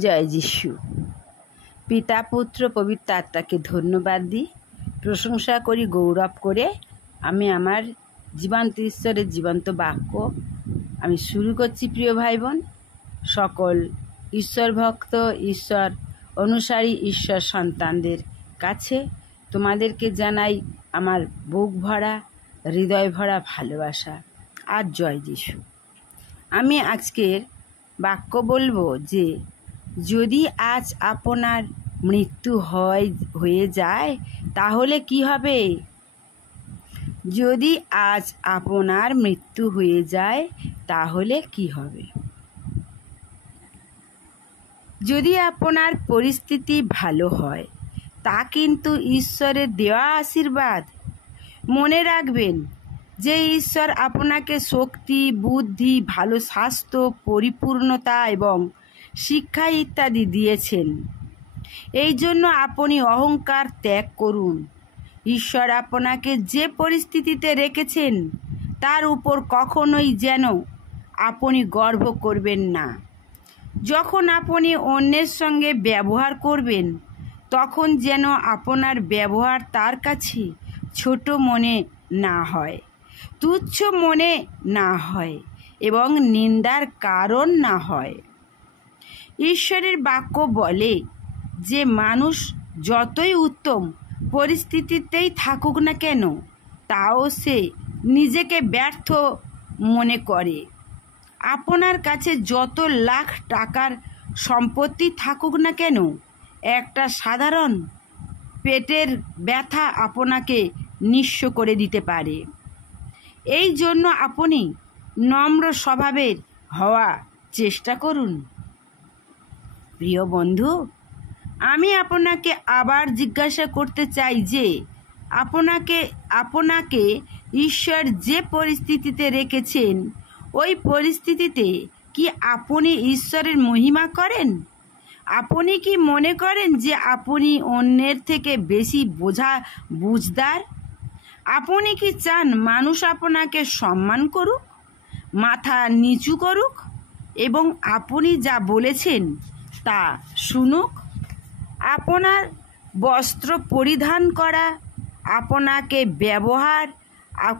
জয় যিশু। পিতা পুত্র পবিত্র আত্মাকে ধন্যবাদ দিই, প্রশংসা করি, গৌরব করে আমি আমার জীবন্ত ঈশ্বরের জীবন্ত বাক্য আমি শুরু করছি। প্রিয় ভাই বোন, সকল ঈশ্বর ভক্ত, ঈশ্বর অনুসারী, ঈশ্বর সন্তানদের কাছে তোমাদেরকে জানাই আমার বুক ভরা, হৃদয় ভরা ভালোবাসা আর জয় যিশু। আমি আজকের বাক্য বলবো যে যদি আজ আপনার মৃত্যু হয়ে যায় তাহলে কি হবে? যদি আজ আপনার মৃত্যু হয়ে যায় তাহলে কি হবে? যদি আপনার পরিস্থিতি ভালো হয় তা কিন্তু ঈশ্বরের দেওয়া আশীর্বাদ। মনে রাখবেন যে ঈশ্বর আপনাকে শক্তি, বুদ্ধি, ভালো স্বাস্থ্য, পরিপূর্ণতা এবং শিক্ষা ইত্যাদি দিয়েছেন। এই জন্য আপনি অহংকার ত্যাগ করুন। ঈশ্বর আপনাকে যে পরিস্থিতিতে রেখেছেন তার উপর কখনোই যেন আপনি গর্ব করবেন না। যখন আপনি অন্যের সঙ্গে ব্যবহার করবেন তখন যেন আপনার ব্যবহার তার কাছে ছোট মনে না হয়, তুচ্ছ মনে না হয় এবং নিন্দার কারণ না হয়। ঈশ্বরের বাক্য বলে যে মানুষ যতই উত্তম পরিস্থিতিতেই থাকুক না কেন তাও সে নিজেকে ব্যর্থ মনে করে। আপনার কাছে যত লাখ টাকার সম্পত্তি থাকুক না কেন একটা সাধারণ পেটের ব্যথা আপনাকে নিঃস্ব করে দিতে পারে। এই জন্য আপনি নম্র স্বভাবের হওয়া চেষ্টা করুন। প্রিয় বন্ধু, আমি আপনাকে আবার জিজ্ঞাসা করতে চাই যে আপনাকে ঈশ্বর যে পরিস্থিতিতে রেখেছেন ওই পরিস্থিতিতে কি আপনি ঈশ্বরের মহিমা করেন? আপনি কি মনে করেন যে আপনি অন্যের থেকে বেশি বুঝদার? আপনি কি চান মানুষ আপনাকে সম্মান করুক, মাথা নিচু করুক এবং আপনি যা বলেছেন তা শুনুক? আপনার বস্ত্র পরিধান করা, আপনাকে ব্যবহার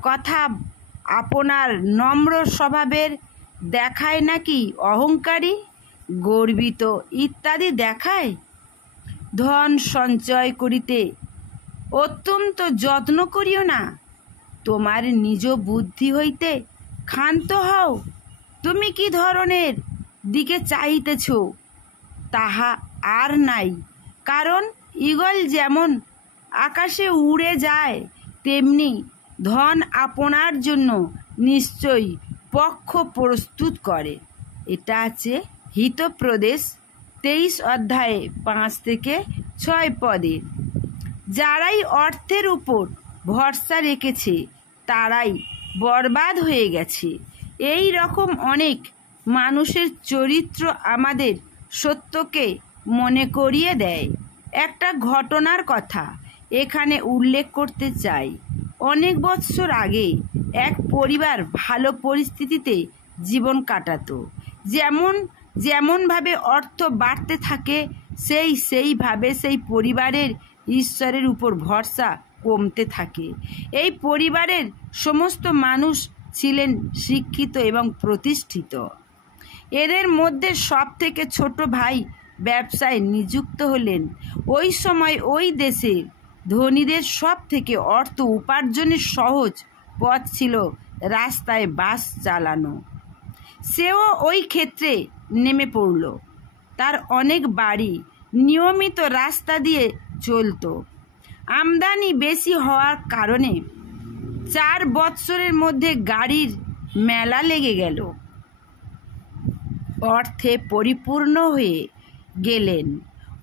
কথা আপনার নম্র স্বভাবের দেখায় নাকি অহংকারী, গর্বিত ইত্যাদি দেখায়? ধন সঞ্চয় করিতে অত্যন্ত যত্ন করিও না, তোমার নিজ বুদ্ধি হইতে ক্ষান্ত হও। তুমি কি ধরনের দিকে চাহিতেছ তাহা আর নাই, কারণ ঈগল যেমন আকাশে উড়ে যায় তেমনি ধন আপনার জন্য নিশ্চয়ই পক্ষ প্রস্তুত করে। এটা আছে হিতোপদেশ 23 অধ্যায়ে 5 থেকে 6 পদে। যারাই অর্থের উপর ভরসা রেখেছে তারাই বরবাদ হয়ে গেছে। এই রকম অনেক মানুষের চরিত্র আমাদের সত্যকে মনে করিয়ে দেয়। একটা ঘটনার কথা এখানে উল্লেখ করতে চাই। অনেক বছর আগে এক পরিবার ভালো পরিস্থিতিতে জীবন কাটাতো। যেমনভাবে অর্থ বাড়তে থাকে সেইভাবে সেই পরিবারের ঈশ্বরের উপর ভরসা কমতে থাকে। এই পরিবারের সমস্ত মানুষ ছিলেন শিক্ষিত এবং প্রতিষ্ঠিত। এদের মধ্যে সব থেকে ছোট ভাই ব্যবসায় নিযুক্ত হলেন। ওই সময় ওই দেশে ধনীদের সব থেকে অর্থ উপার্জনের সহজ পথ ছিল রাস্তায় বাস চালানো। সেও ওই ক্ষেত্রে নেমে পড়ল। তার অনেক বাড়ি নিয়মিত রাস্তা দিয়ে চলত। আমদানি বেশি হওয়ার কারণে 4 বৎসরের মধ্যে গাড়ির মেলা লেগে গেল। অর্থে পরিপূর্ণ হয়ে গেলেন,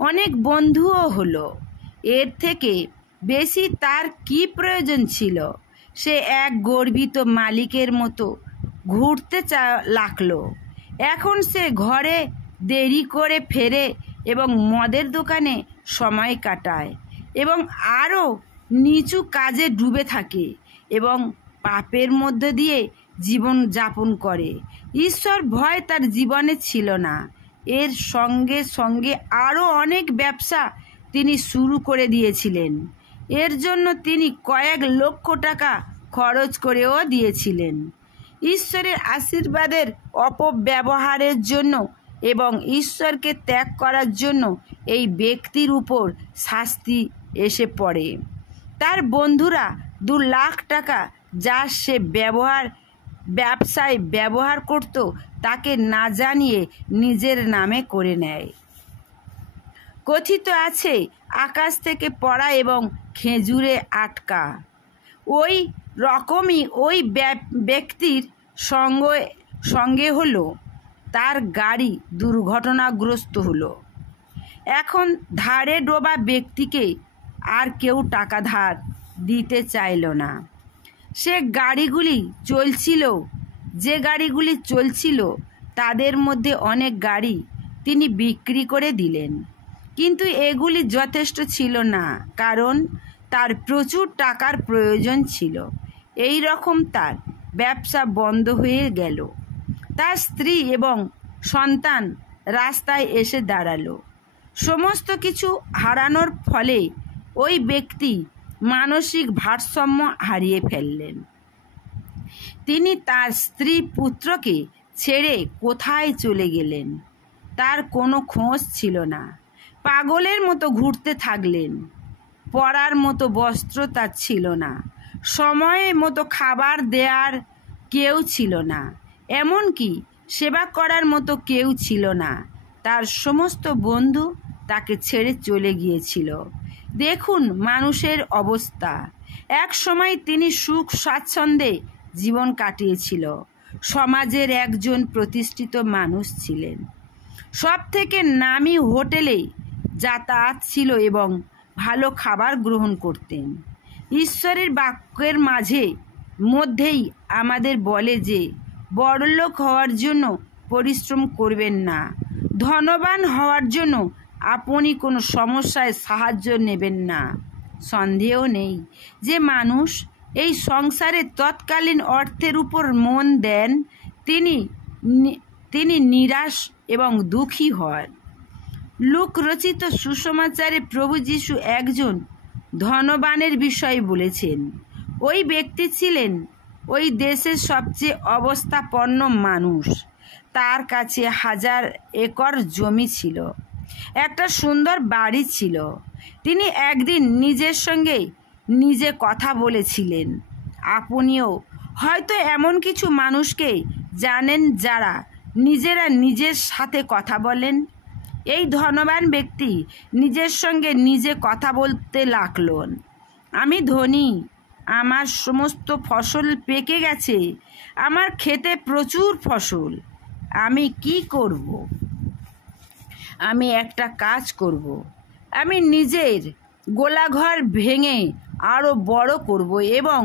অনেক বন্ধুও হলো। এর থেকে বেশি তার কি প্রয়োজন ছিল? সে এক গর্বিত মালিকের মতো ঘুরতে লাগলো। এখন সে ঘরে দেরি করে ফেরে এবং মদের দোকানে সময় কাটায় এবং আরও নিচু কাজে ডুবে থাকে এবং পাপের মধ্য দিয়ে জীবন যাপন করে। ঈশ্বর ভয় তার জীবনে ছিল না। এর সঙ্গে সঙ্গে আরও অনেক ব্যবসা তিনি শুরু করে দিয়েছিলেন। এর জন্য তিনি কয়েক লক্ষ টাকা খরচ করেও দিয়েছিলেন। ঈশ্বরের আশীর্বাদের অপব্যবহারের জন্য এবং ঈশ্বরকে ত্যাগ করার জন্য এই ব্যক্তির উপর শাস্তি এসে পড়ে। তার বন্ধুরা 2 লাখ টাকা যা সে ব্যবসায় ব্যবহার করত তাকে না জানিয়ে নিজের নামে করে নেয়। কথিত আছে, আকাশ থেকে পড়া এবং খেজুরে আটকা। ওই রকমই ওই ব্যক্তির সঙ্গে হলো। তার গাড়ি দুর্ঘটনাগ্রস্ত হলো। এখন ধারে ডোবা ব্যক্তিকে আর কেউ টাকা ধার দিতে চাইল না। যে গাড়িগুলি চলছিল তাদের মধ্যে অনেক গাড়ি তিনি বিক্রি করে দিলেন, কিন্তু এগুলি যথেষ্ট ছিল না, কারণ তার প্রচুর টাকার প্রয়োজন ছিল। এই রকম তার ব্যবসা বন্ধ হয়ে গেল। তার স্ত্রী এবং সন্তান রাস্তায় এসে দাঁড়ালো। সমস্ত কিছু হারানোর ফলে ওই ব্যক্তি মানসিক ভারসাম্য হারিয়ে ফেললেন। তিনি তার স্ত্রী পুত্রকে ছেড়ে কোথায় চলে গেলেন তার কোনো খোঁজ ছিল না। পাগলের মতো ঘুরতে থাকলেন। পরার মতো বস্ত্র তার ছিল না। সময় মতো খাবার দেওয়ার কেউ ছিল না। এমনকি সেবা করার মতো কেউ ছিল না। তার সমস্ত বন্ধু তাকে ছেড়ে চলে গিয়েছিল। দেখুন মানুষের অবস্থা। এক সময় তিনি সুখ স্বাচ্ছন্দ্যে জীবন কাটিয়েছিল। সমাজের একজন প্রতিষ্ঠিত মানুষ ছিলেন। সব থেকে নামি হোটেলে যাতায়াত ছিল এবং ভালো খাবার গ্রহণ করতেন। ঈশ্বরের বাক্যের মধ্যেই আমাদের বলে যে বড়লোক হওয়ার জন্য পরিশ্রম করবেন না। ধনবান হওয়ার জন্য আপনি কোনো সমস্যায় সাহায্য নেবেন না। সন্দেহ নেই যে মানুষ এই সংসারে তৎকালীন অর্থের উপর মন দেন তিনি নিরাশ এবং দুঃখী হন। লুক রচিত সুসমাচারে প্রভু যীশু একজন ধনবানের বিষয় বলেছেন। ওই ব্যক্তি ছিলেন ওই দেশের সবচেয়ে অবস্থাপন্ন মানুষ। তার কাছে 1000 একর জমি ছিল, একটা সুন্দর বাড়ি ছিল। তিনি একদিন নিজের সঙ্গে নিজে কথা বলেছিলেন। আপনিও হয়তো এমন কিছু মানুষকে জানেন যারা নিজেরা নিজের সাথে কথা বলেন। এই ধনবান ব্যক্তি নিজের সঙ্গে নিজে কথা বলতে লাগলেন। আমি ধনী, আমার সমস্ত ফসল পেকে গেছে, আমার ক্ষেতে প্রচুর ফসল। আমি কি করব? আমি একটা কাজ করব। আমি নিজের গোলাঘর ভেঙে আরও বড় করব এবং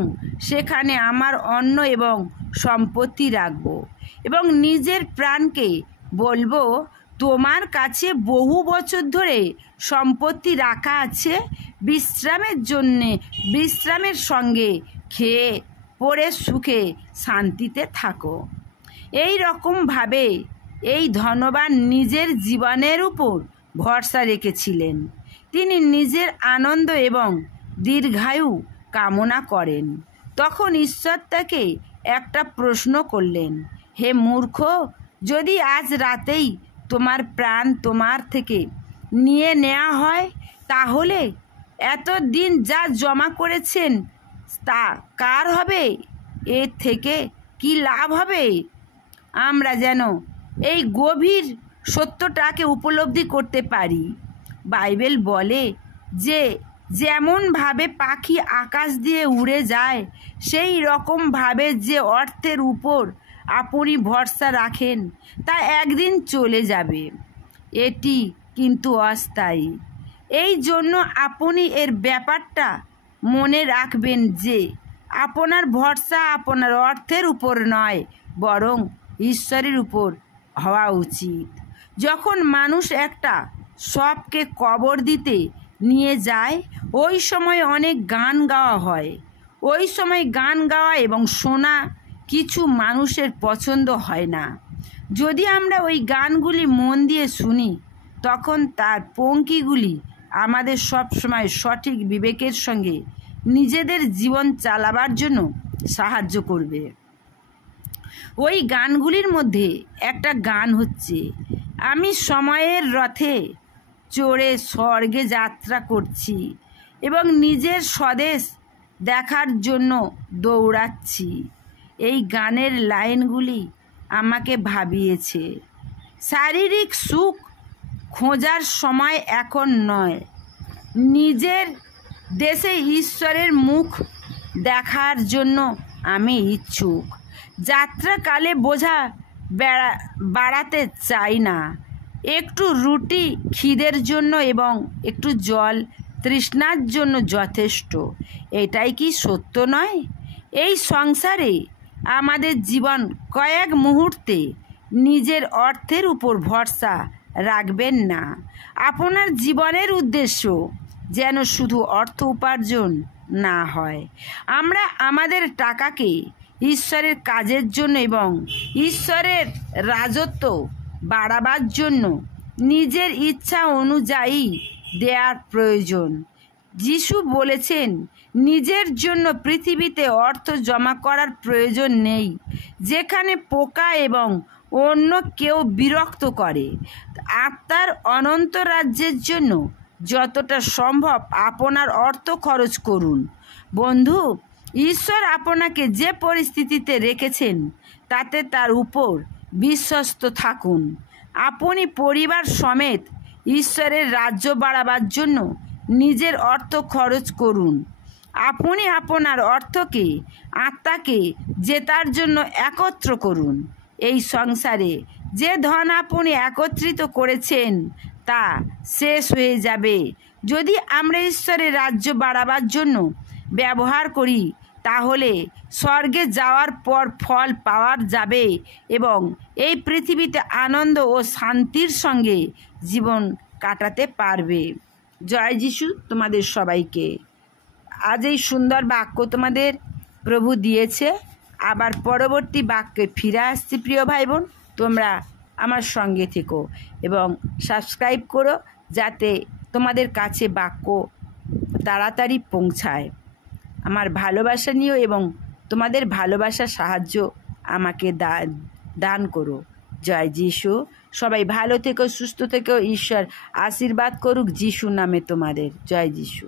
সেখানে আমার অন্ন এবং সম্পত্তি রাখব এবং নিজের প্রাণকে বলবো, তোমার কাছে বহু বছর ধরে সম্পত্তি রাখা আছে, বিশ্রামের সঙ্গে খেয়ে পড়ে সুখে শান্তিতে থাকো। এই রকমভাবে এই ধনবান নিজের জীবনের উপর ভরসা রেখেছিলেন। তিনি নিজের আনন্দ এবং দীর্ঘায়ু কামনা করেন। তখন ঈশ্বর তাকে একটা প্রশ্ন করলেন, হে মূর্খ, যদি আজ রাতেই তোমার প্রাণ তোমার থেকে নিয়ে নেওয়া হয়, তাহলে এতদিন যা জমা করেছেন তা কার হবে? এর থেকে কি লাভ হবে? আমরা যেন এই গভীর সত্যটাকে উপলব্ধি করতে পারি। বাইবেল বলে যে যেমনভাবে পাখি আকাশ দিয়ে উড়ে যায়, সেই রকমভাবে যে অর্থের উপর আপনি ভরসা রাখেন তা একদিন চলে যাবে। এটি কিন্তু অস্থায়ী। এই জন্য আপনি এর ব্যাপারটা মনে রাখবেন যে আপনার ভরসা আপনার অর্থের উপর নয়, বরং ঈশ্বরের উপর হওয়া উচিত। যখন মানুষ একটা শবকে কবর দিতে নিয়ে যায়, ওই সময় অনেক গান গাওয়া হয়। ওই সময় গান গাওয়া এবং শোনা কিছু মানুষের পছন্দ হয় না। যদি আমরা ওই গানগুলি মন দিয়ে শুনি, তখন তার পঙ্ক্তিগুলি আমাদের সবসময় সঠিক বিবেকের সঙ্গে নিজেদের জীবন চালাবার জন্য সাহায্য করবে। ওই গানগুলির মধ্যে একটা গান হচ্ছে, আমি সময়ের রথে চড়ে স্বর্গে যাত্রা করছি এবং নিজের স্বদেশ দেখার জন্য দৌড়াচ্ছি। এই গানের লাইনগুলি আমাকে ভাবিয়েছে, শারীরিক সুখ খোঁজার সময় এখন নয়, নিজের দেশে ঈশ্বরের মুখ দেখার জন্য আমি ইচ্ছুক। যাত্রাকালে বোঝা বাড়াতে চাই না, একটু রুটি খিদের জন্য এবং একটু জল তৃষ্ণার জন্য যথেষ্ট। এটাই কি সত্য নয়? এই সংসারে আমাদের জীবন কয়েক মুহূর্তে নিজের অর্থের উপর ভরসা রাখবেন না। আপনার জীবনের উদ্দেশ্য যেন শুধু অর্থ উপার্জন না হয়। আমরা আমাদের টাকাকে ঈশ্বরের কাজের জন্য এবং ঈশ্বরের রাজত্ব বাড়াবার জন্য নিজের ইচ্ছা অনুযায়ী দেওয়ার প্রয়োজন। যিশু বলেছেন, নিজের জন্য পৃথিবীতে অর্থ জমা করার প্রয়োজন নেই, যেখানে পোকা এবং অন্য কেউ বিরক্ত করে। আত্মার অনন্ত রাজ্যের জন্য যতটা সম্ভব আপনার অর্থ খরচ করুন। বন্ধু, ঈশ্বর আপনাকে যে পরিস্থিতিতে রেখেছেন তাতে তার উপর বিশ্বস্ত থাকুন। আপনি পরিবার সমেত ঈশ্বরের রাজ্য বাড়াবার জন্য নিজের অর্থ খরচ করুন। আপনি আপনার অর্থকে আত্মাকে জেতার জন্য একত্র করুন। এই সংসারে যে ধন আপনি একত্রিত করেছেন তা শেষ হয়ে যাবে। যদি আমরা ঈশ্বরের রাজ্য বাড়াবার জন্য ব্যবহার করি, তাহলে স্বর্গে যাওয়ার পর ফল পাওয়া যাবে এবং এই পৃথিবীতে আনন্দ ও শান্তির সঙ্গে জীবন কাটাতে পারবে। জয় যিশু তোমাদের সবাইকে। আজ এই সুন্দর বাক্য তোমাদের প্রভু দিয়েছে। আবার পরবর্তী বাক্যে ফিরে আসছি। প্রিয় ভাই বোন, তোমরা আমার সঙ্গে থেকো এবং সাবস্ক্রাইব করো, যাতে তোমাদের কাছে বাক্য তাড়াতাড়ি পৌঁছায়। আমার ভালোবাসা নিও এবং তোমাদের ভালোবাসার সাহায্য আমাকে দান করো। জয় যিশু। সবাই ভালো থেকো, সুস্থ থেকো। ঈশ্বর আশীর্বাদ করুক যিশু নামে তোমাদের। জয় যিশু।